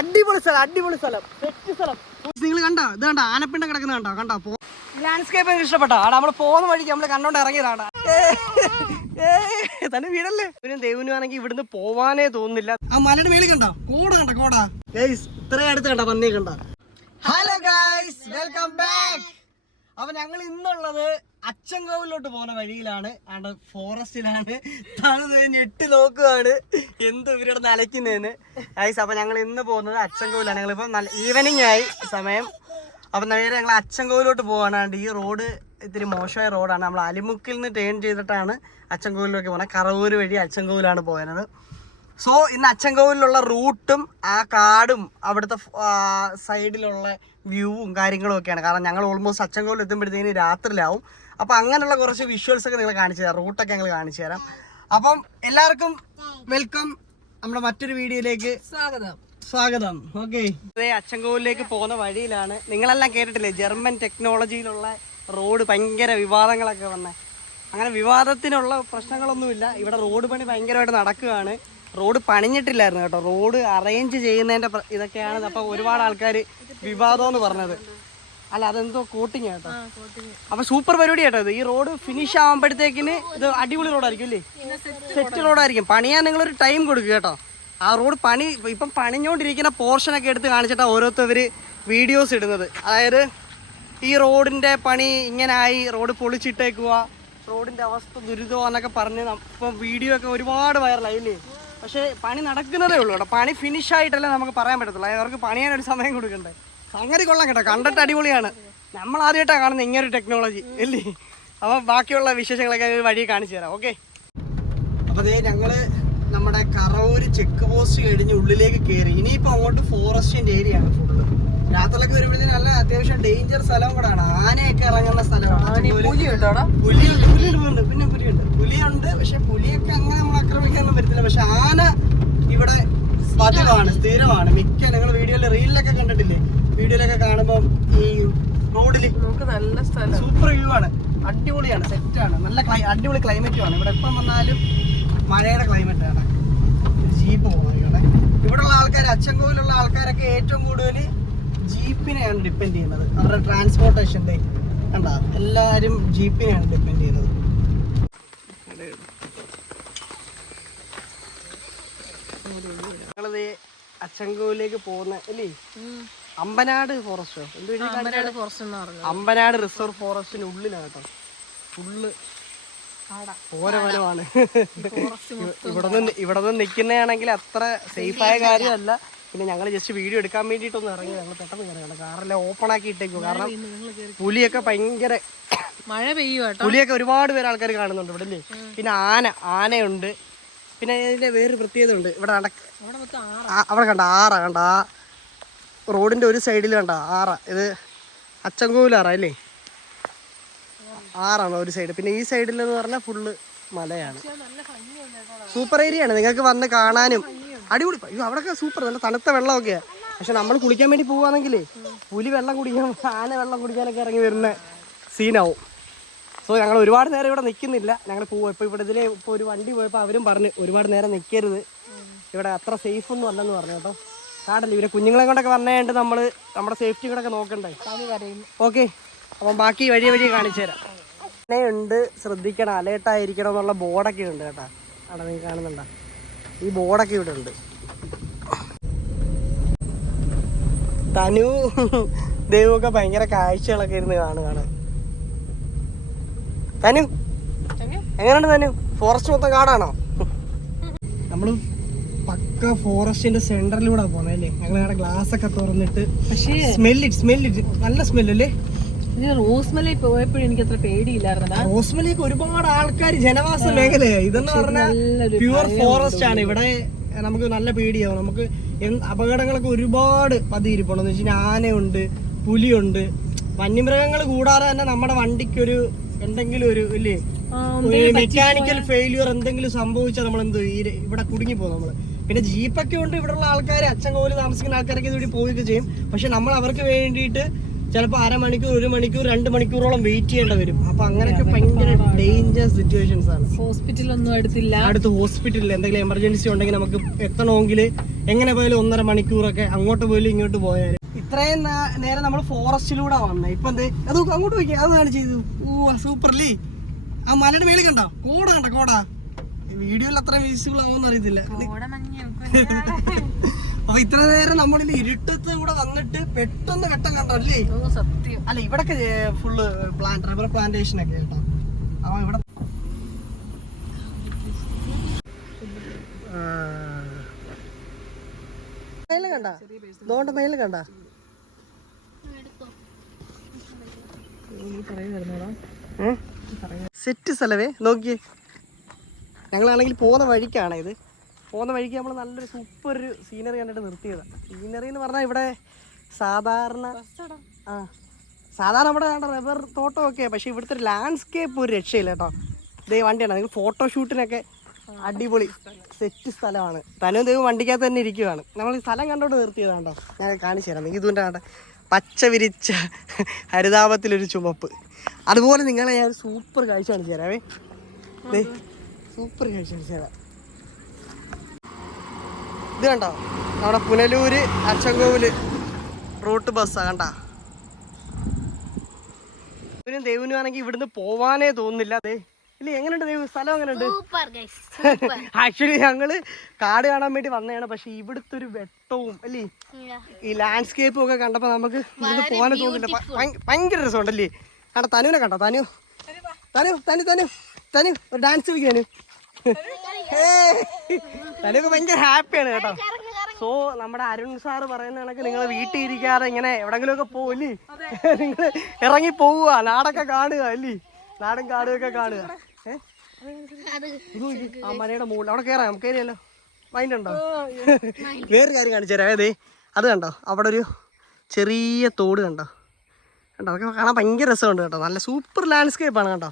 അടിപൊളി സ്ഥലം സെറ്റ് സ്ഥലം. നിങ്ങൾ കണ്ടോ ഇത് കണ്ടോ ആനപ്പിണ്ടം കിടക്കുന്ന കണ്ടോ ലാൻഡ്സ്കേപ്പ് ഇഷ്ടപ്പെട്ടോ? അവിടെ നമ്മൾ പോകുന്ന വഴിക്ക് നമ്മൾ കണ്ടോണ്ട് ഇറങ്ങിയതാണ്. തന്നെ വീടല്ലേ ഇവനും ദൈവനും ആണെങ്കിൽ ഇവിടുന്ന് പോവാനേ തോന്നുന്നില്ല. ആ മലയുടെ മേളിൽ കണ്ടോ കോട ഗൈസ് ഇത്രയും അടുത്ത് കണ്ടോ പന്നി കണ്ടോ. Hello guys welcome back. അപ്പൊ ഞങ്ങൾ ഇന്നുള്ളത് അച്ചൻകോവിലോട്ട് പോകുന്ന വഴിയിലാണ്. ആണ്ട് ഫോറസ്റ്റിലാണ്. ഞെട്ടി നോക്കുകയാണ് എന്ത് ഇവരുടെ നിലയ്ക്കുന്നതെന്ന് ഗൈസ്. അപ്പൊ ഞങ്ങൾ ഇന്ന് പോകുന്നത് അച്ചൻകോവിലാണ്. ഞങ്ങളിപ്പം നല്ല ഈവനിങ് ആയി സമയം. അപ്പം നേരെ ഞങ്ങൾ അച്ചൻകോവിലോട്ട് പോകാനാണ്ട്. ഈ റോഡ് ഇത്തിരി മോശമായ റോഡാണ്. നമ്മൾ അലിമുക്കിൽ നിന്ന് ടേൺ ചെയ്തിട്ടാണ് അച്ചൻകോവിലേക്ക് പോകുന്നത്. കറവൂർ വഴി അച്ചൻകോവിലാണ് പോകുന്നത്. സോ ഇന്ന് അച്ചൻകോവിലുള്ള റൂട്ടും ആ കാടും അവിടുത്തെ സൈഡിലുള്ള വ്യൂവും കാര്യങ്ങളും ഒക്കെയാണ്. കാരണം ഞങ്ങൾ ഓൾമോസ്റ്റ് അച്ചൻകോവിൽ എത്തുമ്പോഴത്തേന് രാത്രിയിലാവും. അപ്പം അങ്ങനെയുള്ള കുറച്ച് വിഷ്വൽസ് ഒക്കെ നിങ്ങൾ കാണിച്ചു തരാം. റൂട്ടൊക്കെ ഞങ്ങൾ കാണിച്ചു തരാം. അപ്പം എല്ലാവർക്കും വെൽക്കം. നമ്മുടെ മറ്റൊരു വീഡിയോയിലേക്ക് സ്വാഗതം. ഓക്കെ, അച്ചൻകോവിലേക്ക് പോകുന്ന വഴിയിലാണ്. നിങ്ങളെല്ലാം കേട്ടിട്ടില്ലേ ജർമ്മൻ ടെക്നോളജിയിലുള്ള റോഡ് ഭയങ്കര വിവാദങ്ങളൊക്കെ വന്നേ. അങ്ങനെ വിവാദത്തിനുള്ള പ്രശ്നങ്ങളൊന്നുമില്ല. ഇവിടെ റോഡ് പണി ഭയങ്കരമായിട്ട് നടക്കുകയാണ്. റോഡ് പണിഞ്ഞിട്ടില്ലായിരുന്നു കേട്ടോ. റോഡ് അറേഞ്ച് ചെയ്യുന്നതിൻ്റെ ഇതൊക്കെയാണ്. അപ്പോൾ ഒരുപാട് ആൾക്കാർ വിവാദം എന്ന് പറഞ്ഞത്. അല്ല അതെന്തോ കോട്ടിങ് കേട്ടോ. അപ്പോൾ സൂപ്പർ പരിപാടി കേട്ടോ ഇത്. ഈ റോഡ് ഫിനിഷ് ആകുമ്പോഴത്തേക്കിന് ഇത് അടിപൊളി റോഡായിരിക്കും അല്ലേ, സെറ്റ് റോഡായിരിക്കും. പണിയാൻ നിങ്ങളൊരു ടൈം കൊടുക്കുക കേട്ടോ. ആ റോഡ് പണി ഇപ്പം പണിഞ്ഞുകൊണ്ടിരിക്കുന്ന പോർഷനൊക്കെ എടുത്ത് കാണിച്ചിട്ടാണ് ഓരോരുത്തർ വീഡിയോസ് ഇടുന്നത്. അതായത് ഈ റോഡിൻ്റെ പണി ഇങ്ങനായി, റോഡ് പൊളിച്ചിട്ടേക്കുക, റോഡിൻ്റെ അവസ്ഥ ദുരിതമോ എന്നൊക്കെ പറഞ്ഞ് ഇപ്പം വീഡിയോ ഒക്കെ ഒരുപാട് വൈറലായില്ലേ. പക്ഷേ പണി നടക്കുന്നതേ ഉള്ളൂ കേട്ടോ. പണി ഫിനിഷ് ആയിട്ടല്ലേ നമുക്ക് പറയാൻ പറ്റത്തുള്ളൂ. അവർക്ക് പണിയാനൊരു സമയം കൊടുക്കണ്ടേ. സംഗതി കൊള്ളാം കേട്ടോ, കണ്ടിട്ട് അടിപൊളിയാണ്. നമ്മൾ ആദ്യമായിട്ടാണ് കാണുന്നത് ഇങ്ങനൊരു ടെക്നോളജി അല്ലേ. അപ്പം ബാക്കിയുള്ള വിശേഷങ്ങളൊക്കെ വഴി കാണിച്ചു തരാം. ഓക്കെ, അപ്പോൾ അതേ ഞങ്ങൾ നമ്മുടെ കറവൂര് ചെക്ക് പോസ്റ്റ് കഴിഞ്ഞ് ഉള്ളിലേക്ക് കയറി. ഇനിയിപ്പോൾ അങ്ങോട്ട് ഫോറസ്റ്റിൻ്റെ ഏരിയ ആണ് ഫുള്ള്. രാത്രിയിലൊക്കെ വരുമ്പോഴത്തേനും നല്ല അത്യാവശ്യം ഡേഞ്ചർ സ്ഥലവും കൂടാണ്. ആനയൊക്കെ ഇറങ്ങുന്ന സ്ഥലമാണ്. പുലിയുണ്ട്, പിന്നെ പുലിയുണ്ട്. പക്ഷെ പുലിയൊക്കെ അങ്ങനെ നമ്മൾ ആക്രമിക്കാനൊന്നും പറ്റത്തില്ല. പക്ഷെ ആന ഇവിടെ പതിവാണ്, സ്ഥിരമാണ്. മിക്ക നിങ്ങൾ വീഡിയോയിൽ റീലിലൊക്കെ കണ്ടിട്ടില്ലേ, വീഡിയോയിലൊക്കെ കാണുമ്പോൾ ഈ റോഡിൽ നല്ല സ്ഥലം, സൂപ്പർ വ്യൂ ആണ്, അടിപൊളിയാണ്, സെറ്റാണ്. നല്ല അടിപൊളി ക്ലൈമറ്റുമാണ് ഇവിടെ. എപ്പം വന്നാലും മഴയുടെ ക്ലൈമറ്റ് ആണ്. ജീപ്പ് പോകണം ഇവിടെ. ഇവിടെയുള്ള ആൾക്കാർ, അച്ചൻകോവിലുള്ള ആൾക്കാരൊക്കെ ഏറ്റവും കൂടുതൽ ജീപ്പിനെയാണ് ഡിപ്പെൻഡ് ചെയ്യുന്നത്. അവരുടെ ട്രാൻസ്പോർട്ടേഷൻ്റെ കണ്ടാ എല്ലാവരും ജീപ്പിനെയാണ് ഡിപ്പെൻഡ് ചെയ്യുന്നത്. ഞങ്ങളത് അച്ചൻകോവിലേക്ക് പോകുന്ന അല്ലേ, അമ്പനാട് ഫോറസ്റ്റോ അമ്പനാട് റിസർവ് ഫോറസ്റ്റിന് ഉള്ളിലാണ് കേട്ടോ. ഫുള്ള് ഓരവനമാണ്. ഇവിടെ നിന്ന് നിൽക്കുന്നതാണെങ്കിൽ അത്ര സേഫായ കാര്യമല്ല. പിന്നെ ഞങ്ങൾ ജസ്റ്റ് വീഡിയോ എടുക്കാൻ വേണ്ടിയിട്ടൊന്ന് ഇറങ്ങി. ഞങ്ങൾ പെട്ടെന്ന് കയറിയാണ്. കാറെല്ലാം ഓപ്പൺ ആക്കി ഇട്ടേക്കും. കാരണം പുലിയൊക്കെ ഭയങ്കര മഴ പെയ്യുക. പുലിയൊക്കെ ഒരുപാട് പേര് ആൾക്കാർ കാണുന്നുണ്ട് ഇവിടെ അല്ലേ. പിന്നെ ആനയുണ്ട്. പിന്നെ ഇതിൻ്റെ വേറൊരു പ്രത്യേകത ഉണ്ട്. ഇവിടെ അവിടെ കണ്ട ആറ കണ്ട, ആ റോഡിൻ്റെ ഒരു സൈഡിൽ കണ്ട ആറ. ഇത് അച്ചൻകോവിലാറ അല്ലേ, ആറാണ് ഒരു സൈഡ്. പിന്നെ ഈ സൈഡിലെന്ന് പറഞ്ഞാൽ ഫുള്ള് മലയാണ്. സൂപ്പർ ഏരിയ ആണ്, നിങ്ങൾക്ക് വന്ന് കാണാനും അടിപൊളി. അയ്യോ അവിടെയൊക്കെ സൂപ്പർ, നല്ല തണുത്ത വെള്ളമൊക്കെയാണ്. പക്ഷെ നമ്മൾ കുളിക്കാൻ വേണ്ടി പോവുകയാണെങ്കിലേ പുലി വെള്ളം കുടിക്കാൻ, ആന വെള്ളം കുടിക്കാനൊക്കെ ഇറങ്ങി വരുന്ന സീനാവും. സോ ഞങ്ങൾ ഒരുപാട് നേരം ഇവിടെ നിൽക്കുന്നില്ല. ഞങ്ങൾ പോവുക. ഇപ്പോൾ ഇവിടെ ഇതിലെ ഇപ്പോൾ ഒരു വണ്ടി പോയപ്പോൾ അവരും പറഞ്ഞ് ഒരുപാട് നേരം നിൽക്കരുത്, ഇവിടെ അത്ര സേഫ് ഒന്നും അല്ലെന്ന് പറഞ്ഞു കേട്ടോ. കാടല്ലേ, ഇവരെ കുഞ്ഞുങ്ങളെ കൊണ്ടൊക്കെ വന്നേണ്ട് നമ്മൾ നമ്മുടെ സേഫ്റ്റി കൂടെ ഒക്കെ നോക്കണ്ടേ. ഓക്കെ, അപ്പം ബാക്കി വഴി കാണിച്ചു തരാം. ഉണ്ട്, ശ്രദ്ധിക്കണം, അലേർട്ടായിരിക്കണം എന്നുള്ള ബോർഡൊക്കെ ഉണ്ട് കേട്ടോ. അവിടെ നീ കാണുന്നുണ്ടോ, ഈ ബോർഡൊക്കെ ഇവിടെ ഉണ്ട്. തനു ദൈവമൊക്കെ ഭയങ്കര കാഴ്ചകളൊക്കെ ഇരുന്ന് കാണുകയാണ്. തനു എങ്ങനെയുണ്ട് തനു? ഫോറസ്റ്റ് മൊത്തം കാടാണോ? നമ്മൾ പക്ക ഫോറസ്റ്റിന്റെ സെന്ററിലൂടെ പോണേ അല്ലേ. ഞങ്ങൾ ഗ്ലാസ് ഒക്കെ തുറന്നിട്ട് സ്മെല്ലിട്ട് നല്ല സ്മെല്ലല്ലേ. റോസ്മലയിൽ പോയപ്പോഴും എനിക്ക് അത്ര പേടിയില്ലായിരുന്നു. റോസ്മലയ്ക്ക് ഒരുപാട് ആൾക്കാർ, ജനവാസ മേഖലയാണ്. ഇതെന്ന് പറഞ്ഞാൽ പ്യുവർ ഫോറസ്റ്റ് ആണ്. ഇവിടെ നമുക്ക് നല്ല പേടിയാവും. നമുക്ക് അപകടങ്ങളൊക്കെ ഒരുപാട് പതിയിരിപ്പുണ്ടെന്ന് വെച്ച് കഴിഞ്ഞാൽ ആനയുണ്ട്, പുലിയുണ്ട്, വന്യമൃഗങ്ങൾ കൂടാതെ തന്നെ നമ്മുടെ വണ്ടിക്കൊരു എന്തെങ്കിലും ഒരു ഇല്ലേ മെക്കാനിക്കൽ ഫെയിലിയർ എന്തെങ്കിലും സംഭവിച്ചാൽ നമ്മൾ എന്ത് ഇവിടെ കുടുങ്ങിപ്പോകും നമ്മള്. പിന്നെ ജീപ്പൊക്കെ ഉണ്ട്. ഇവിടെയുള്ള ആൾക്കാർ, അച്ചൻകോവിൽ താമസിക്കുന്ന ആൾക്കാരൊക്കെ ഇതുവഴി പോവുകയൊക്കെ ചെയ്യും. പക്ഷെ നമ്മൾ അവർക്ക് വേണ്ടിയിട്ട് ചിലപ്പോൾ അരമണിക്കൂർ 1 മണിക്കൂർ 2 മണിക്കൂറോളം വെയിറ്റ് ചെയ്യേണ്ടി വരും. അപ്പൊ അങ്ങനെയൊക്കെ ഭയങ്കര ഡേഞ്ചർ സിറ്റുവേഷൻസ് ആണ്. ഹോസ്പിറ്റലൊന്നും അടുത്ത് ഹോസ്പിറ്റലിൽ എന്തെങ്കിലും എമർജൻസി ഉണ്ടെങ്കിൽ നമുക്ക് എത്തണമെങ്കിൽ എങ്ങനെ പോയാലും 1.5 മണിക്കൂറൊക്കെ അങ്ങോട്ട് പോയാലും ഇങ്ങോട്ട് പോയാലും. ഇത്രയും നേരം നമ്മൾ ഫോറസ്റ്റിലൂടെ വന്നത്. ഇപ്പൊ എന്ത് അത് അങ്ങോട്ട് പോയി അത് കാണിച്ചു. സൂപ്പർലി ആ മലയുടെ മേളിൽ കണ്ടോ കോട വീഡിയോയിൽ അത്ര വിസിബിൾ ആവുമെന്ന് അറിയത്തില്ല. അപ്പൊ ഇത്ര നേരം നമ്മളിത് ഇരുട്ടത്ത് കൂടെ വന്നിട്ട് പെട്ടെന്ന് വെട്ടം കണ്ടോ അല്ലേ? അല്ല ഇവിടൊക്കെ ഫുള്ള് റബ്ബർ പ്ലാന്റേഷൻ ഒക്കെ കേട്ടോ. അപ്പൊ ഇവിടെ മേലെ കണ്ട സെറ്റ് സ്ഥലവേ നോക്കിയേ. ഞങ്ങളാണെങ്കിൽ പോകുന്ന വഴിക്കാണ് ഇത്. പോകുന്ന വഴിക്ക് നമ്മൾ നല്ലൊരു സൂപ്പർ ഒരു സീനറി കണ്ടിട്ട് നിർത്തിയതാണ്. സീനറി എന്ന് പറഞ്ഞാൽ ഇവിടെ സാധാരണ നമ്മുടെ റബ്ബർ തോട്ടമൊക്കെ, പക്ഷെ ഇവിടുത്തെ ഒരു ലാൻഡ്സ്കേപ്പ് ഒരു രക്ഷയില്ല കേട്ടോ. ഇതേ വണ്ടിയാണ് നിങ്ങൾ ഫോട്ടോഷൂട്ടിനൊക്കെ അടിപൊളി സെറ്റ് സ്ഥലമാണ്. തനും ദൈവം വണ്ടിക്കകത്ത് തന്നെ ഇരിക്കുകയാണ്. നമ്മൾ ഈ സ്ഥലം കണ്ടോണ്ട് നിർത്തിയതാണ് കേട്ടോ. ഞാൻ കാണിച്ചു തരാം. ഇതുകൊണ്ട് കണ്ട പച്ച വിരിച്ച ഹരിതാപത്തിലൊരു ചുമപ്പ്. അതുപോലെ നിങ്ങളെ ഞാൻ സൂപ്പർ കാഴ്ച കാണിച്ചു തരാവേ. സൂപ്പർ കാഴ്ച കാണിച്ചു തരാം. ഇത് കണ്ടോ നമ്മുടെ പുനലൂര് അച്ചൻകോവില് റൂട്ട് ബസ്സാ കണ്ട. ഇവനും ദേവനും ആണെങ്കിൽ ഇവിടുന്ന് പോവാനേ തോന്നുന്നില്ല. അതെ ഇല്ല, എങ്ങനെയുണ്ട് ദേവ് സ്ഥലം? എങ്ങനെയുണ്ട്? ആക്ച്വലി ഞങ്ങള് കാട് കാണാൻ വേണ്ടി വന്നതാണ്. പക്ഷെ ഇവിടുത്തെ ഒരു വെട്ടവും അല്ലേ ഈ ലാൻഡ്സ്കേപ്പും ഒക്കെ കണ്ടപ്പോ നമുക്ക് ഇവിടുന്ന് പോകാനേ തോന്നുന്നില്ല. ഭയങ്കര രസമുണ്ടല്ലേ? അവിടെ തനുവിനെ കണ്ടോ? തനു ഒരു ഡാൻസ് കളിക്കാന് തനുവൊക്കെ ഭയങ്കര ഹാപ്പിയാണ് കേട്ടോ. സോ നമ്മുടെ അരുൺ സാറ് പറയുന്ന കണക്ക് നിങ്ങൾ വീട്ടിൽ ഇരിക്കാതെ ഇങ്ങനെ എവിടെങ്കിലും ഒക്കെ പോവില്ലേ, നിങ്ങൾ ഇറങ്ങി പോവുക, നാടൊക്കെ കാണുക അല്ലേ, നാടും കാടും ഒക്കെ കാണുക. ആ മലയുടെ മുകളിൽ അവിടെ കയറാം, നമുക്ക് കയറിയല്ലോ. മൈൻഡ് ഉണ്ടോ? വേറൊരു കാര്യം കാണിച്ചു തരാം. അതെ അത് കണ്ടോ, അവിടെ ഒരു ചെറിയ തോട് കണ്ടോ? അതൊക്കെ കാണാൻ ഭയങ്കര രസമുണ്ട് കേട്ടോ. നല്ല സൂപ്പർ ലാൻഡ്സ്കേപ്പാണ് കണ്ടോ,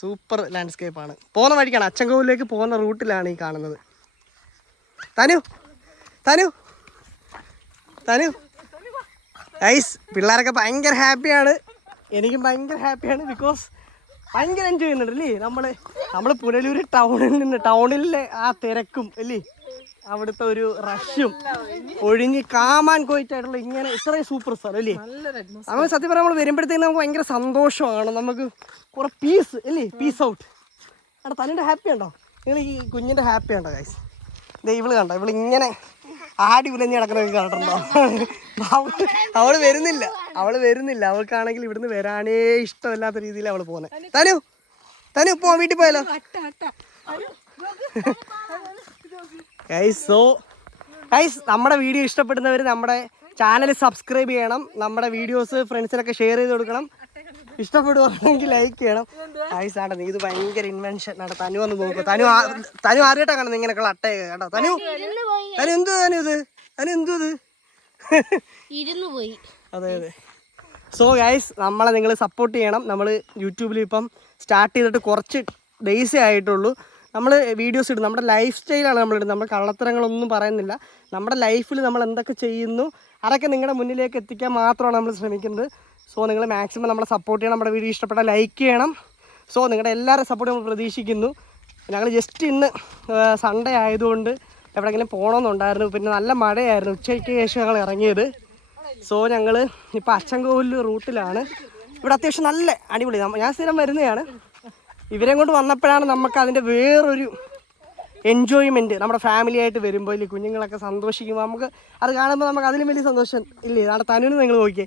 സൂപ്പർ ലാൻഡ്സ്കേപ്പാണ്. പോകുന്ന വഴിക്കാണ്, അച്ചൻകോവിലേക്ക് പോകുന്ന റൂട്ടിലാണ് ഈ കാണുന്നത്. തനു ഗൈസ്, പിള്ളേരൊക്കെ ഭയങ്കര ഹാപ്പിയാണ്, എനിക്കും ഭയങ്കര ഹാപ്പിയാണ്. ബിക്കോസ് ഭയങ്കര എൻജോയ് ചെയ്യുന്നുണ്ട് അല്ലേ. നമ്മൾ പുനലൂർ ടൗണിലെ ആ തിരക്കും അല്ലേ, അവിടുത്തെ ഒരു റഷും ഒഴിഞ്ഞ് കാമാൻ കോയിട്ടായിട്ടുള്ള ഇങ്ങനെ ഇത്രയും സൂപ്പർ സ്ഥലം അല്ലേ. നമ്മൾ സത്യം പറയാൻ നമ്മൾ വരുമ്പോഴത്തേക്ക് നമുക്ക് ഭയങ്കര സന്തോഷമാണ്, നമുക്ക് കുറെ പീസ് അല്ലേ, പീസ് ഔട്ട്. അവിടെ തന്നിൻ്റെ ഹാപ്പി ഉണ്ടോ? നിങ്ങൾ ഈ കുഞ്ഞിൻ്റെ ഹാപ്പി ഉണ്ടോ ഗൈസ്? ഇവള് കണ്ടോ, ഇവളിങ്ങനെ ആടി ഉലഞ്ഞ് കിടക്കണൊക്കെ കണ്ടിട്ടുണ്ടോ? അവള് വരുന്നില്ല. അവൾക്കാണെങ്കിൽ ഇവിടുന്ന് വരാനേ ഇഷ്ടമില്ലാത്ത രീതിയിൽ അവള് പോകുന്നത്. തനു പോ, വീട്ടിൽ പോയാലോ ഗൈസ്. നമ്മുടെ വീഡിയോ ഇഷ്ടപ്പെടുന്നവർ നമ്മുടെ ചാനൽ സബ്സ്ക്രൈബ് ചെയ്യണം, നമ്മുടെ വീഡിയോസ് ഫ്രണ്ട്സിനൊക്കെ ഷെയർ ചെയ്ത് കൊടുക്കണം, ഇഷ്ടപ്പെടുവാണെങ്കിൽ ലൈക്ക് ചെയ്യണം. ഗൈസ് ആട്ടെ, നീ ഇത് ഭയങ്കര ഇൻവെൻഷൻ ആണ്. തനു വന്ന് നോക്കും. തനു ആദ്യമായിട്ടാണ് കാണുന്നത് ഇങ്ങനെയൊക്കെയുള്ള അട്ടയൊക്കെ കേട്ടോ. തനു ഇത് അതെ. സോ ഗൈസ്, നമ്മളെ നിങ്ങൾ സപ്പോർട്ട് ചെയ്യണം. നമ്മൾ യൂട്യൂബിൽ ഇപ്പം സ്റ്റാർട്ട് ചെയ്തിട്ട് കുറച്ച് ഡേയ്സേ ആയിട്ടുള്ളൂ. നമ്മൾ വീഡിയോസ് ഇടും, നമ്മുടെ ലൈഫ് സ്റ്റൈലാണ് നമ്മളിടുന്നത്. നമ്മൾ കള്ളത്തരങ്ങളൊന്നും പറയുന്നില്ല. നമ്മുടെ ലൈഫിൽ നമ്മൾ എന്തൊക്കെ ചെയ്യുന്നു അതൊക്കെ നിങ്ങളുടെ മുന്നിലേക്ക് എത്തിക്കാൻ മാത്രമാണ് നമ്മൾ ശ്രമിക്കുന്നത്. സോ നിങ്ങൾ മാക്സിമം നമ്മളെ സപ്പോർട്ട് ചെയ്യണം. നമ്മുടെ വീഡിയോ ഇഷ്ടപ്പെട്ടാൽ ലൈക്ക് ചെയ്യണം. സോ നിങ്ങളുടെ എല്ലാവരും സപ്പോർട്ട് നമ്മൾ പ്രതീക്ഷിക്കുന്നു. ഞങ്ങൾ ജസ്റ്റ് ഇന്ന് സൺഡേ ആയതുകൊണ്ട് എവിടെയെങ്കിലും പോകണമെന്നുണ്ടായിരുന്നു. പിന്നെ നല്ല മഴയായിരുന്നു, ഉച്ചയ്ക്ക് ശേഷം ഞങ്ങൾ ഇറങ്ങിയത്. സോ ഞങ്ങൾ ഇപ്പോൾ അച്ചൻകോവിൽ റൂട്ടിലാണ്. ഇവിടെ അത്യാവശ്യം നല്ല അടിപൊളി, ഞാൻ സ്ഥിരം വരുന്നതാണ്. ഇവരെയും കൊണ്ട് വന്നപ്പോഴാണ് നമുക്ക് അതിൻ്റെ വേറൊരു എൻജോയ്മെൻറ്റ്. നമ്മുടെ ഫാമിലി ആയിട്ട് വരുമ്പോൾ ഇല്ലേ, കുഞ്ഞുങ്ങളൊക്കെ സന്തോഷിക്കുമ്പോൾ നമുക്ക് അത് കാണുമ്പോൾ നമുക്ക് അതിലും വലിയ സന്തോഷം ഇല്ലേ. നാളെ തനുവിന് നിങ്ങൾ നോക്കിയേ,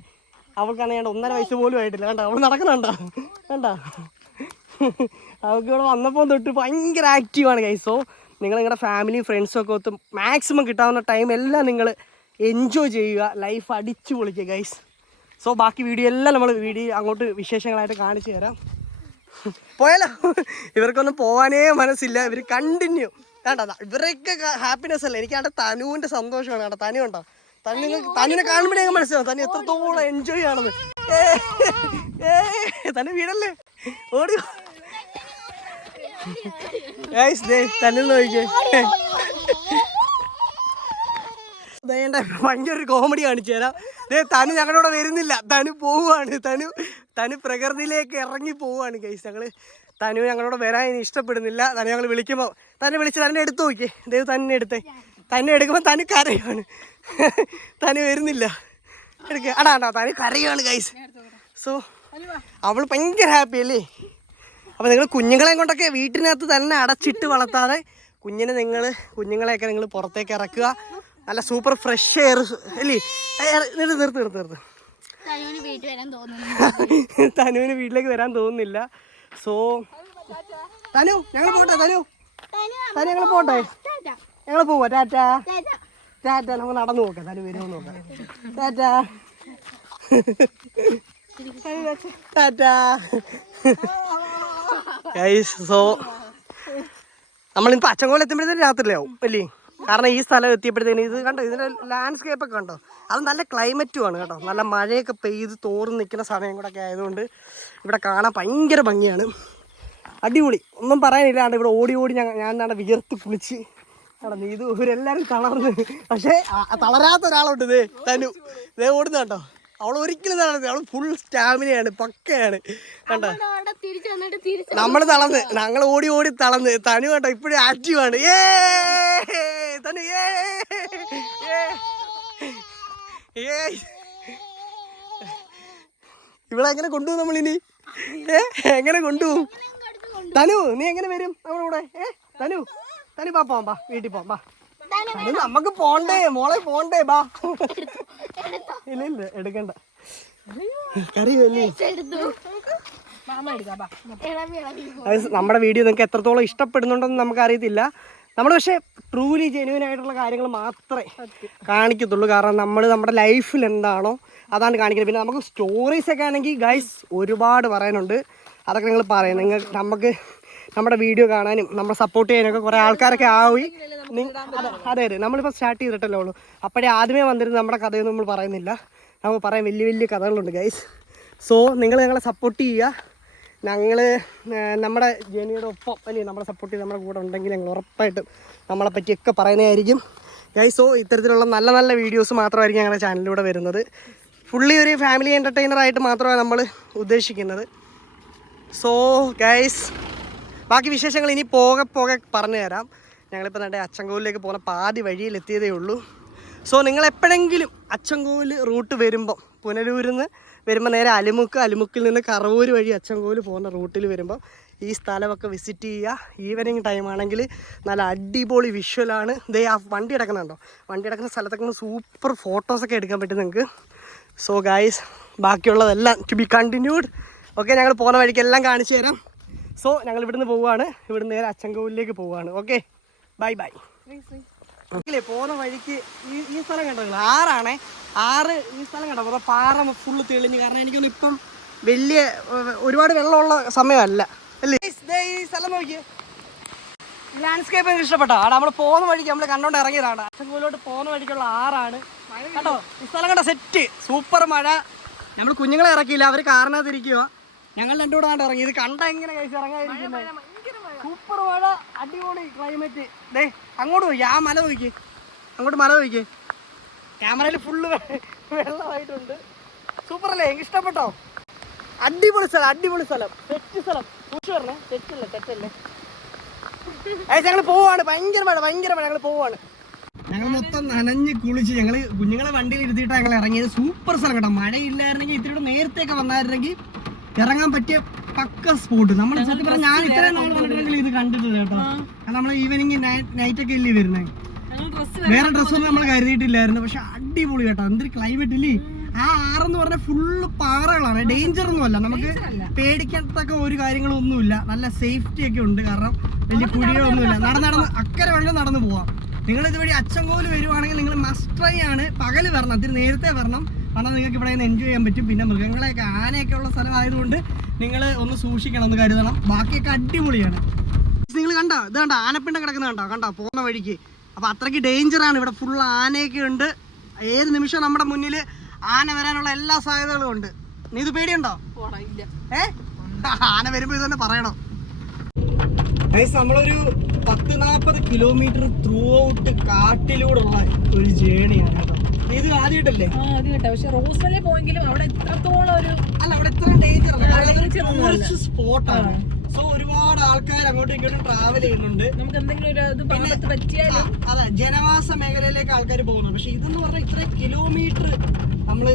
അവൾക്കാണെങ്കിൽ 1.5 വയസ്സ് പോലും ആയിട്ടില്ല. കണ്ടോ, അവൾ നടക്കുന്നുണ്ടോ? അവൾക്ക് ഇവിടെ വന്നപ്പോൾ തൊട്ട് ഭയങ്കര ആക്റ്റീവാണ് ഗൈസ്. സോ നിങ്ങൾ നിങ്ങളുടെ ഫാമിലിയും ഫ്രണ്ട്സും ഒക്കെ ഒത്ത് മാക്സിമം കിട്ടാവുന്ന ടൈം എല്ലാം നിങ്ങൾ എൻജോയ് ചെയ്യുക, ലൈഫ് അടിച്ചു പൊളിക്കുക ഗൈസ്. സോ ബാക്കി വീഡിയോ എല്ലാം നമ്മൾ അങ്ങോട്ട് വിശേഷങ്ങളായിട്ട് കാണിച്ചു തരാം. പോയാലോ? ഇവർക്കൊന്നും പോകാനേ മനസ്സില്ല, ഇവർ കണ്ടിന്യൂ. കേട്ടോ, ഇവരൊക്കെ ഹാപ്പിനെസ് അല്ലേ, എനിക്ക് അവിടെ തനുവിൻ്റെ സന്തോഷമാണ്. കേട്ടോ, തനു ഉണ്ടോ? തനുവിനെ കാണുമ്പോഴേ ഞങ്ങൾ മനസ്സിലാവും തനു എത്രത്തോളം എൻജോയ് ആണെന്ന്. തനു വീടല്ലേ, ഓടി തന്നു നോക്കിയേ. ഭയങ്കര ഒരു കോമഡി കാണിച്ചു തരാം. തനു ഞങ്ങളോട് വരുന്നില്ല, തനു പോവുകയാണ്. തനു പ്രകൃതിയിലേക്ക് ഇറങ്ങി പോവുകയാണ് ഗൈസ്. തനു ഞങ്ങളോട് വരാൻ ഇനി ഇഷ്ടപ്പെടുന്നില്ല. തനു ഞങ്ങൾ വിളിക്കുമ്പോൾ തന്നെ വിളിച്ച് തന്നെ എടുത്തു നോക്കി. തന്നെ എടുക്കുമ്പോൾ തനു കരയാണ്. തനു വരുന്നില്ല. അടാ തനു കരയാണ് ഗൈസ്. സോ അവൾ ഭയങ്കര ഹാപ്പി അല്ലേ. അപ്പോൾ നിങ്ങൾ കുഞ്ഞുങ്ങളെയും കൊണ്ടൊക്കെ വീട്ടിനകത്ത് തന്നെ അടച്ചിട്ട് വളർത്താതെ കുഞ്ഞുങ്ങളെയൊക്കെ നിങ്ങൾ പുറത്തേക്ക് ഇറക്കുക. നല്ല സൂപ്പർ ഫ്രഷ് എയർ അല്ലേ. നിർത്ത് തനുവിന് വീട്ടിലേക്ക് വരാൻ തോന്നുന്നില്ല. സോ തനു ഞങ്ങൾ പോട്ടെ. തനു ഞങ്ങൾ പോട്ടെ. ഞങ്ങൾ പോവാ. ടാറ്റാ. നമുക്ക് നടന്നു നോക്കാം. തനു വരുമോ നോക്കാം. ടാറ്റാ. സോ നമ്മളിപ്പോൾ അച്ചൻകോൽ എത്തുമ്പോഴത്തേനും രാത്രിയിലാവും അല്ലേ. കാരണം ഈ സ്ഥലം എത്തിയപ്പോഴത്തേനും ഇത് കണ്ടോ, ഇതിൻ്റെ ലാൻഡ്സ്കേപ്പൊക്കെ കണ്ടോ. അത് നല്ല ക്ലൈമറ്റുമാണ് കേട്ടോ. നല്ല മഴയൊക്കെ പെയ്ത് തോർന്ന് നിൽക്കുന്ന സമയം കൂടെ ഒക്കെ ആയതുകൊണ്ട് ഇവിടെ കാണാൻ ഭയങ്കര ഭംഗിയാണ്. അടിപൊളി, ഒന്നും പറയാനില്ലാണ്ട് ഇവിടെ ഓടി ഞാൻ എന്താണ് വിയർത്ത് കുളിച്ച് നടന്നു. ഇത് ഇവരെല്ലാവരും തളർന്ന്. പക്ഷേ തളരാത്ത ഒരാളുണ്ട്. തനു ഓടുന്ന കേട്ടോ. അവൾ ഒരിക്കലും തളർന്നു. അവൾ ഫുൾ സ്റ്റാമിനയാണ്, പക്കയാണ് കണ്ടോ. നമ്മൾ തളർന്ന്, ഞങ്ങൾ ഓടി തളർന്ന്. തനു കേട്ടോ ഇപ്പോഴും ആക്റ്റീവാണ്. തനു ഇവിടെ എങ്ങനെ കൊണ്ടുപോകും നമ്മളിനി? എങ്ങനെ കൊണ്ടുപോകും? തനു നീ എങ്ങനെ വരും നമ്മുടെ കൂടെ? തനു പാ വീട്ടിൽ പോവാം. നമുക്ക് പോണ്ടേ മോളെ, പോണ്ടേ ബാ. ഇല്ല എടുക്കണ്ട. നമ്മുടെ വീഡിയോ നിങ്ങൾക്ക് എത്രത്തോളം ഇഷ്ടപ്പെടുന്നുണ്ടെന്ന് നമുക്കറിയത്തില്ല. നമ്മൾ പക്ഷേ ട്രൂലി ജെന്യുവൻ ആയിട്ടുള്ള കാര്യങ്ങൾ മാത്രമേ കാണിക്കത്തുള്ളൂ. കാരണം നമ്മുടെ ലൈഫിൽ എന്താണോ അതാണ് കാണിക്കുന്നത്. പിന്നെ നമുക്ക് സ്റ്റോറീസൊക്കെ ആണെങ്കിൽ ഗൈസ് ഒരുപാട് പറയാനുണ്ട്. അതൊക്കെ നിങ്ങൾ പറയും. നമുക്ക് നമ്മുടെ വീഡിയോ കാണാനും നമ്മളെ സപ്പോർട്ട് ചെയ്യാനൊക്കെ കുറേ ആൾക്കാരൊക്കെ ആയി. അതെ നമ്മളിപ്പോൾ സ്റ്റാർട്ട് ചെയ്തിട്ടല്ലേ ഉള്ളൂ. അപ്പോഴേ ആദ്യമേ വന്നിരുന്ന് നമ്മുടെ കഥയൊന്നും നമ്മൾ പറയുന്നില്ല. നമുക്ക് പറയാൻ വലിയ കഥകളുണ്ട് ഗൈസ്. സോ നിങ്ങൾ ഞങ്ങളെ സപ്പോർട്ട് ചെയ്യുക. ഞങ്ങൾ നമ്മുടെ ജേണിയുടെ ഒപ്പം അല്ലേ നമ്മളെ സപ്പോർട്ട് ചെയ്ത് നമ്മുടെ കൂടെ ഉണ്ടെങ്കിൽ ഞങ്ങൾ ഉറപ്പായിട്ടും നമ്മളെ പറ്റിയൊക്കെ പറയുന്നതായിരിക്കും ഗൈസ്. സോ ഇത്തരത്തിലുള്ള നല്ല വീഡിയോസ് മാത്രമായിരിക്കും ഞങ്ങളുടെ ചാനലിലൂടെ വരുന്നത്. ഫുള്ളി ഒരു ഫാമിലി എൻ്റർടൈനറായിട്ട് മാത്രമാണ് നമ്മൾ ഉദ്ദേശിക്കുന്നത്. സോ ഗൈസ് ബാക്കി വിശേഷങ്ങൾ ഇനി പോകെ പറഞ്ഞു തരാം. ഞങ്ങളിപ്പോൾ നമ്മുടെ അച്ചൻകോലിലേക്ക് പോകുന്ന പാതി വഴിയിലെത്തിയതേ ഉള്ളൂ. സോ നിങ്ങൾ എപ്പോഴെങ്കിലും അച്ചൻകോൽ റൂട്ട് വരുമ്പോൾ, പുനലൂരിൽ നിന്ന് വരുമ്പോൾ നേരെ അലിമുക്കിൽ നിന്ന് കറവൂർ വഴി അച്ചൻകോൽ പോകുന്ന റൂട്ടിൽ വരുമ്പോൾ ഈ സ്ഥലമൊക്കെ വിസിറ്റ് ചെയ്യുക. ഈവനിങ് ടൈം ആണെങ്കിൽ നല്ല അടിപൊളി വിഷ്വലാണ്. ആ വണ്ടി കിടക്കുന്നുണ്ടോ, വണ്ടി കിടക്കുന്ന സ്ഥലത്തൊക്കെ സൂപ്പർ ഫോട്ടോസൊക്കെ എടുക്കാൻ പറ്റും നിങ്ങൾക്ക്. സോ ഗൈസ് ബാക്കിയുള്ളതെല്ലാം ടു ബി കണ്ടിന്യൂഡ്. ഓക്കെ, ഞങ്ങൾ പോകുന്ന വഴിക്കെല്ലാം കാണിച്ചു തരാം. സോ ഞങ്ങൾ ഇവിടുന്ന് പോവുകയാണ്. ഇവിടുന്ന് നേരെ അച്ചൻകോലിലേക്ക് പോവുകയാണ്. Okay, bye. പോകുന്ന വഴിക്ക് ഈ സ്ഥലം കണ്ടോ, 6 ഈ സ്ഥലം കണ്ടോ, പാറ ഫുള്ള് തെളിഞ്ഞ്. കാരണം എനിക്കൊന്നും ഇപ്പം വലിയ ഒരുപാട് വെള്ളമുള്ള സമയമല്ല അല്ലേ. ഈ സ്ഥലം നോക്കിയേ, ലാൻഡ്സ്കേപ്പ് എനിക്ക് ഇഷ്ടപ്പെട്ടോ. അവിടെ നമ്മൾ പോകുന്ന വഴിക്ക് നമ്മൾ കണ്ടോണ്ട് ഇറങ്ങിയതാണ്. അച്ചൻകോലിലോട്ട് പോകുന്ന വഴിക്കുള്ള 6 കേട്ടോ. ഈ സ്ഥലം കണ്ടോ, സെറ്റ് സൂപ്പർ. മഴ നമ്മൾ കുഞ്ഞുങ്ങളെ ഇറക്കിയില്ല, അവർ കാരണത്തിരിക്കുക. ഞങ്ങൾ രണ്ടും കൂടെ കണ്ട് ഇറങ്ങി. ഇത് കണ്ട എങ്ങനെ കഴിച്ച് ഇറങ്ങാതിരിക്കുന്നത്? സൂപ്പർ മഴ, അടിപൊളി ക്ലൈമറ്റ്. അങ്ങോട്ട് പോയി, ആ മല നോക്കി, അങ്ങോട്ട് മല നോക്കി. ക്യാമറയിൽ ഫുള്ള് വെള്ളമായിട്ടുണ്ട്. സൂപ്പർ അല്ലേ, എനിക്ക് ഇഷ്ടപ്പെട്ടോ. അടിപൊളി സ്ഥലം, സെറ്റ് സ്ഥലം. സൂക്ഷിച്ച് പറഞ്ഞേ, തെറ്റല്ലേ. ഞങ്ങൾ പോവാണ്. ഭയങ്കര മഴ. ഞങ്ങൾ പോവാണ്. ഞങ്ങൾ മൊത്തം നനഞ്ഞ് കുളിച്ച് ഞങ്ങൾ കുഞ്ഞുങ്ങളെ വണ്ടിയിൽ ഇരുത്തിയിട്ടാണ് ഞങ്ങൾ ഇറങ്ങിയത്. സൂപ്പർ സ്ഥലം കേട്ടോ. മഴയില്ലായിരുന്നെങ്കിൽ ഇത്തിരി നേരത്തെയൊക്കെ വന്നായിരുന്നെങ്കിൽ ഇറങ്ങാൻ പറ്റിയ പക്ക സ്പോട്ട്. നമ്മൾ സത്യം പറഞ്ഞാൽ ഞാൻ ഇത്രയും നാളുകൾ ഇത് കണ്ടിട്ടില്ല കേട്ടോ. കാരണം നമ്മൾ ഈവനിങ് നൈറ്റൊക്കെ ഇല്ലേ വരുന്നത്. വേറെ ഡ്രസ്സൊന്നും നമ്മൾ കരുതിയിട്ടില്ലായിരുന്നു. പക്ഷെ അടിപൊളി കേട്ടോ, എന്തൊരു ക്ലൈമറ്റ് ഇല്ലേ. ആ 6 എന്ന് പറഞ്ഞാൽ ഫുള്ള് പാറകളാണ്. ഡേഞ്ചർ ഒന്നുമല്ല, നമുക്ക് പേടിക്കത്തക്ക ഒരു കാര്യങ്ങളും ഒന്നുമില്ല. നല്ല സേഫ്റ്റി ഒക്കെ ഉണ്ട്. കാരണം വലിയ കുഴികളൊന്നുമില്ല. നടന്ന് അക്കരെ വേണമെങ്കിൽ നടന്നു പോവാം. നിങ്ങൾ ഇതുവഴി അച്ചൻകോൽ വരുവാണെങ്കിൽ നിങ്ങൾ മസ്റ്റ് ട്രൈ ആണ്. പകല് വരണം, ഇത്തിരി നേരത്തെ വരണം. കാരണം നിങ്ങൾക്ക് ഇവിടെ നിന്ന് എൻജോയ് ചെയ്യാൻ പറ്റും. പിന്നെ മൃഗങ്ങളെയൊക്കെ ആനയൊക്കെ ഉള്ള സ്ഥലമായതുകൊണ്ട് നിങ്ങൾ ഒന്ന് സൂക്ഷിക്കണം, ഒന്ന് കരുതണം. ബാക്കിയൊക്കെ അടിപൊളിയാണ്. നിങ്ങൾ കണ്ടോ, ഇത് കണ്ടോ, ആനപ്പിണ്ടം കിടക്കുന്ന കണ്ടോ പോകുന്ന വഴിക്ക്. അപ്പോൾ അത്രയ്ക്ക് ഡേഞ്ചറാണ്. ഇവിടെ ഫുൾ ആനയൊക്കെ ഉണ്ട്. ഏത് നിമിഷം നമ്മുടെ മുന്നിൽ ആന വരാനുള്ള എല്ലാ സാധ്യതകളും ഉണ്ട്. നീ ഇത് പേടിയുണ്ടോ? ആന വരുമ്പോൾ ഇത് തന്നെ പറയണോ? നമ്മളൊരു 10-40 കിലോമീറ്റർ ത്രൂ ഔട്ട് കാട്ടിലൂടെയുള്ള ഒരു ജേണിയാണ്. ഇത് ആദ്യമായിട്ടല്ലേ? ആദ്യമായിട്ടാ. പക്ഷെ റോസ്മലയിൽ പോയെങ്കിലും അവിടെ ഇത്രത്തോളം ഒരു അല്ല, അവിടെ ഇത്രയും ഡേഞ്ചർ അല്ല, സ്പോട്ടാണ്. സോ ഒരുപാട് ആൾക്കാർ അങ്ങോട്ടും ഇങ്ങോട്ടും ട്രാവൽ ചെയ്യുന്നുണ്ട്. നമുക്ക് എന്തെങ്കിലും ഒരു ഇത് ഭാഗത്ത് പറ്റിയാലും അതെ, ജനവാസ മേഖലയിലേക്ക് ആൾക്കാർ പോകുന്നുണ്ട്. പക്ഷെ ഇതെന്ന് പറഞ്ഞാൽ ഇത്രയും കിലോമീറ്റർ നമ്മള്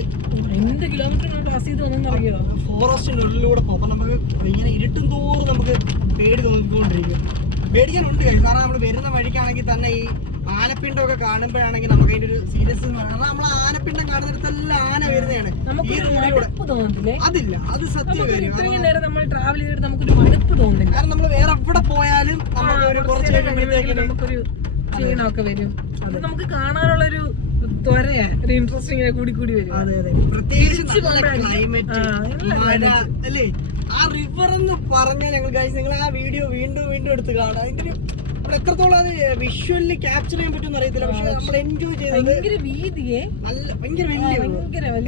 എന്ത് കിലോമീറ്റർ ക്രോസ് ചെയ്ത് വന്നെന്ന് അറിയോ? ഫോറസ്റ്റിന്റെ ഉള്ളിലൂടെ പോകും. അപ്പൊ നമുക്ക് ഇങ്ങനെ ഇരുട്ടും തോറും നമുക്ക് പേടി തോന്നിക്കൊണ്ടിരിക്കും. പേടിക്കാനുണ്ട്. കാരണം നമ്മൾ വരുന്ന വഴിക്കാണെങ്കിൽ തന്നെ ഈ ആനപ്പിണ്ടമൊക്കെ കാണുമ്പോഴാണെങ്കിൽ നമുക്ക് അതിന്റെ ഒരു സീരിയസ്, നമ്മൾ ആനപ്പിണ്ടം കാണുന്നിടത്തെല്ലാം ആന വരുന്നതാണ്. അതില്ല, അത് സത്യകാര്യം. ഇത്രയും നേരം നമ്മൾ ട്രാവൽ ചെയ്തിട്ട് നമുക്കൊരു മടുപ്പ് തോന്നുന്നില്ല. കാരണം നമ്മൾ വേറെ എവിടെ പോയാലും നമുക്ക് ഒരു കുറച്ച് നമുക്കൊരു ക്ഷീണമൊക്കെ വരും. അത് നമുക്ക് കാണാനുള്ളൊരു ത്വരയാ, ഒരു ഇൻട്രസ്റ്റിംഗ് കൂടി വരും. അതെ അതെ, പ്രത്യേകിച്ച് ക്ലൈമറ്റ്, മഴ അല്ലേ. ആ റിവർ എന്ന് പറഞ്ഞാൽ നിങ്ങൾ ആ വീഡിയോ വീണ്ടും എടുത്ത് കാണാം. അതിന്റെ നമ്മൾ എത്രത്തോളം അത് വിഷ്വലി ക്യാപ്ചർ ചെയ്യാൻ പറ്റും അറിയത്തില്ല. പക്ഷെ നമ്മൾ എൻജോയ് ചെയ്തത് ഭയങ്കര വീതിയെ, നല്ല ഭയങ്കര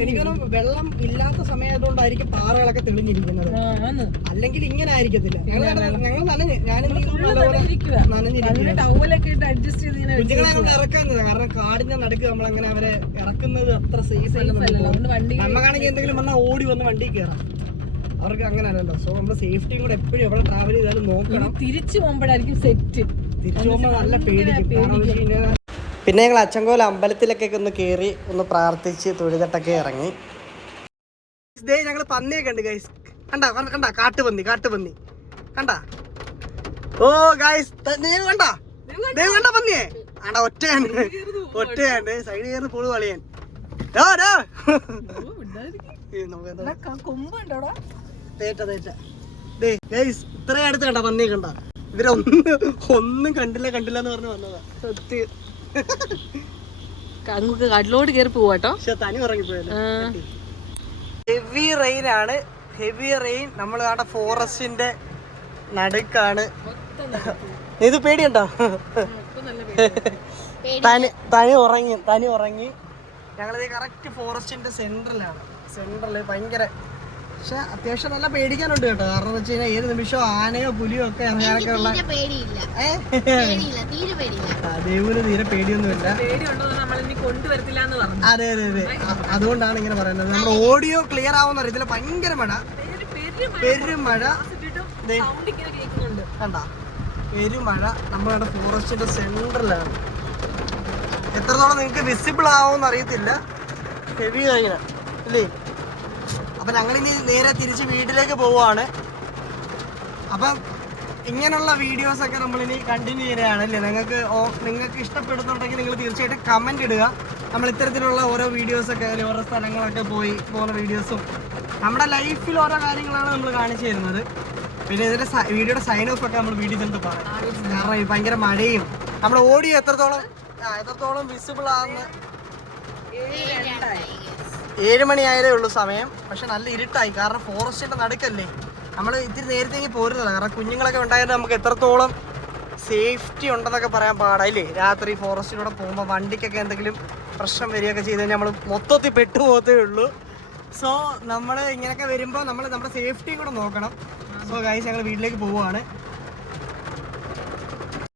എനിക്കൊന്നും വെള്ളം ഇല്ലാത്ത സമയമായതുകൊണ്ടായിരിക്കും പാറകളൊക്കെ തെളിഞ്ഞിരിക്കുന്നത്. അല്ലെങ്കിൽ ഇങ്ങനെ ആയിരിക്കത്തില്ല. ഞങ്ങൾ ഇറക്കുന്നത് കാരണം കാടിന്റെ നടുക്ക് നമ്മളങ്ങനെ അവരെ ഇറക്കുന്നത് അത്ര സേഫ് അല്ല. നമ്മക്കാണെങ്കിൽ എന്തെങ്കിലും വന്നാൽ ഓടി വന്ന് വണ്ടി കയറാം. അവർക്ക് അങ്ങനെ അല്ലല്ലോ. സോ നമ്മുടെ സേഫ്റ്റിയും കൂടെ എപ്പോഴും എവിടെ ട്രാവൽ ചെയ്താലും നോക്കണം. തിരിച്ചു പോകുമ്പോഴായിരിക്കും സെറ്റ്. തിരിച്ചു പോകുമ്പോൾ നല്ല പേടിക്കും. പിന്നെ ഞങ്ങൾ അച്ചൻകോല അമ്പലത്തിലൊക്കെ ഒന്ന് കയറി ഒന്ന് പ്രാർത്ഥിച്ച് തൊഴുതിട്ടൊക്കെ ഇറങ്ങി. ഞങ്ങൾ പന്നിയെ കണ്ട് ഗൈസ്. കണ്ട കാട്ടുപന്നി കണ്ട. ഓ ഗൈസ്, കണ്ട പന്നിയെ ഒറ്റയാണ്ട് സൈഡ് കയറി പൊളു കളിയാൻ. ഇത്രയും അടുത്ത് കണ്ട പന്നിയെ കണ്ട. ഇവരൊന്നും കണ്ടില്ല എന്ന് പറഞ്ഞ് വന്നതാ. സത്യം കാട്ടിലോട്ട് കയറി പോവാട്ടോ. പക്ഷെ തനി ഉറങ്ങിപ്പോയല്ലോ. ഹെവി റെയിൻ ആണ്. Heavy rain. നമ്മൾ അവിടെ ഫോറസ്റ്റിന്റെ നടുക്കാണ്. ഇത് പേടിയുണ്ടോ? തനി ഉറങ്ങി. ഞങ്ങളിത് കറക്റ്റ് ഫോറസ്റ്റിന്റെ സെന്ററില് ഭയങ്കര. പക്ഷെ അത്യാവശ്യം നല്ല പേടിക്കാനുണ്ട് കേട്ടോ. കാരണം എന്ന് വെച്ച് കഴിഞ്ഞാൽ ഏത് നിമിഷവും ആനയോ പുലിയോ ഒക്കെ ഇറങ്ങാനൊക്കെ ഉള്ള. ദേവുന് തീരെ പേടിയൊന്നുമില്ല. അതെ. അതുകൊണ്ടാണ് ഇങ്ങനെ പറയുന്നത്. നമ്മുടെ ഓഡിയോ ക്ലിയർ ആവുന്ന അറിയത്തില്ല. ഭയങ്കര മഴ, പെരുമഴ. കണ്ട പെരുമഴ. നമ്മളുടെ ഫോറസ്റ്റിന്റെ സെന്ററിലാണ്. എത്രത്തോളം നിങ്ങൾക്ക് വിസിബിൾ ആവുമെന്ന് അറിയത്തില്ല. ഹെവി ആയിങ്ങനെ അല്ലേ. അപ്പം ഞങ്ങളിനി നേരെ തിരിച്ച് വീട്ടിലേക്ക് പോവുകയാണ്. അപ്പം ഇങ്ങനെയുള്ള വീഡിയോസൊക്കെ നമ്മളിനി കണ്ടിന്യൂ ചെയ്യുകയാണ് അല്ലേ. നിങ്ങൾക്ക് ഇഷ്ടപ്പെടുന്നുണ്ടെങ്കിൽ നിങ്ങൾ തീർച്ചയായിട്ടും കമൻറ്റ് ഇടുക. നമ്മൾ ഇത്തരത്തിലുള്ള ഓരോ വീഡിയോസൊക്കെ ഓരോ സ്ഥലങ്ങളൊക്കെ പോകുന്ന വീഡിയോസും നമ്മുടെ ലൈഫിൽ ഓരോ കാര്യങ്ങളാണ് നമ്മൾ കാണിച്ചു തരുന്നത്. പിന്നെ ഇതിൻ്റെ വീഡിയോയുടെ സൈൻ ഓഫ് ഒക്കെ നമ്മൾ വീഡിയോ ചെന്ന് പറയാം. കാരണം ഈ ഭയങ്കര മഴയും നമ്മുടെ ഓഡിയോ എത്രത്തോളം വിസിബിൾ ആകുന്ന 7 മണിയായതേ ഉള്ളൂ സമയം. പക്ഷെ നല്ല ഇരുട്ടായി. കാരണം ഫോറസ്റ്റിന്റെ നടുക്കല്ലേ. നമ്മൾ ഇത്തിരി നേരത്തേക്ക് പോരുന്നതാണ്. കാരണം കുഞ്ഞുങ്ങളൊക്കെ ഉണ്ടായത് നമുക്ക് എത്രത്തോളം സേഫ്റ്റി ഉണ്ടെന്നൊക്കെ പറയാൻ പാടില്ലേ. രാത്രി ഫോറസ്റ്റിലൂടെ പോകുമ്പോൾ വണ്ടിക്കൊക്കെ എന്തെങ്കിലും പ്രശ്നം വരികയൊക്കെ ചെയ്ത് കഴിഞ്ഞാൽ നമ്മൾ മൊത്തത്തിൽ പെട്ടുപോകത്തേ ഉള്ളൂ. സോ നമ്മൾ ഇങ്ങനെയൊക്കെ വരുമ്പോൾ നമ്മൾ നമ്മുടെ സേഫ്റ്റിയും കൂടെ നോക്കണം. സോ ഗൈസ്, ഞങ്ങൾ വീട്ടിലേക്ക് പോവുകയാണ്.